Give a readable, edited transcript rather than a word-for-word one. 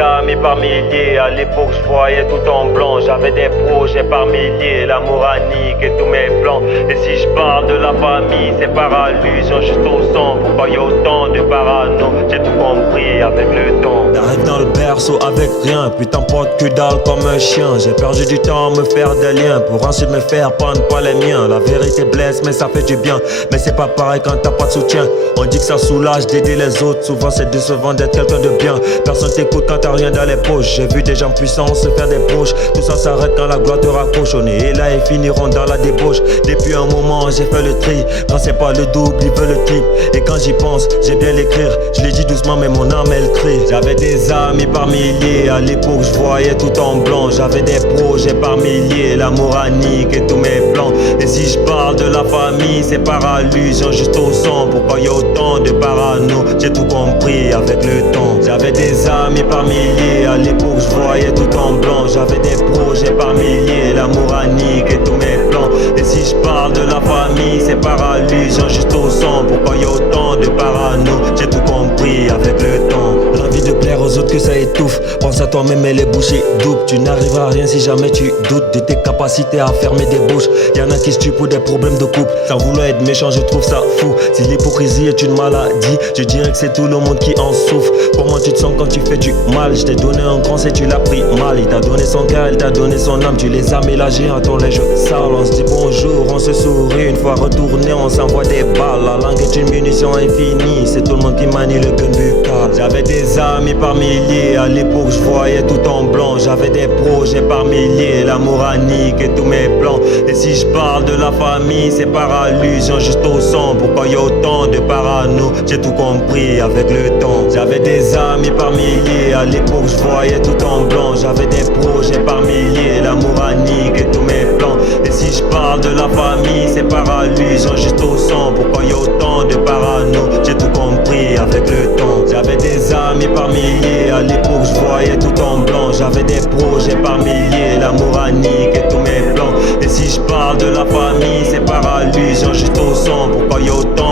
amis par milliers. À l'époque je voyais tout en blanc. J'avais des projets par milliers. L'amour a niqué tous mes plans. Et si je parle de la famille, c'est par allusion juste au sang. Pourquoi y a autant de parano? J'ai tout compris avec le temps. J'arrive dans le berceau avec rien, puis t'emportes que dalle comme un chien. J'ai perdu du temps à me faire des liens pour ensuite me faire prendre pas les miens. La vérité blesse mais ça fait du bien. Mais c'est pas pareil quand t'as pas de soutien. On dit que ça soulage d'aider les autres. Souvent c'est décevant d'être quelqu'un de bien. Personne t'écoute quand t'as rien dans les poches. J'ai vu des gens puissants se faire des poches. Tout ça s'arrête quand la gloire te raccroche. On est là et finiront dans la débauche. Depuis un moment j'ai fait le tri. Quand c'est pas le double, ils veulent le triple. Et quand j'y pense, j'ai bien l'écrire. Je l'ai dit doucement mais mon âme elle crie. J'avais des amis par milliers. À l'époque je voyais tout en blanc. J'avais des projets par milliers. L'amour a niqué tous mes plans. Et si je parle de la famille, c'est par allusion juste au sang. Pourquoi y a autant de parano? J'ai tout compris avec le temps. J'avais des amis par milliers. À l'époque je voyais tout en blanc. J'avais des projets par milliers. L'amour a niqué tous mes plans. Et si je parle de la famille, c'est par allusion juste au sang. Pourquoi y a autant de parano? J'ai tout compris avec le temps. L'envie de plaire aux autres que ça étouffe. Pense à toi-même et les bouchées doubles. Tu n'arriveras à rien si jamais tu doutes de tes capacités à fermer des bouches. Y'en a qui se tuent pour des problèmes de couple. Sans vouloir être méchant, je trouve ça fou. Si l'hypocrisie est une maladie, je dirais que c'est tout le monde qui en souffre. Comment tu te sens quand tu fais du mal? Je t'ai donné un conseil, tu l'as pris mal. Il t'a donné son cœur, il t'a donné son âme. Tu les as mélangés en ton linge sale. On se dit bonjour, on se sourit. Une fois retourné, on s'envoie des balles. La langue est une munition infinie. C'est tout le monde qui manie le gun buccal. J'avais des amis par milliers. À l'époque, je voyais tout en blanc. J'avais des projets par milliers. L'amour a niqué tous mes plans. Et si je parle de la famille, c'est par allusion juste au sang. Pourquoi y a autant de parano? J'ai tout compris avec le temps. J'avais des amis par milliers. À l'époque, je voyais tout en blanc. J'avais des projets par milliers. L'amour a niqué tous mes plans. Et si je parle de la famille, c'est par allusion juste au sang. Pourquoi y a autant de parano? J'ai tout compris avec le temps. J'avais des amis par milliers. À l'époque, je voyais tout en blanc. J'avais des projets par milliers. L'amour a niqué tous mes plans. Et si je parle de la famille, c'est par allusion juste au sang. Pourquoi y a autant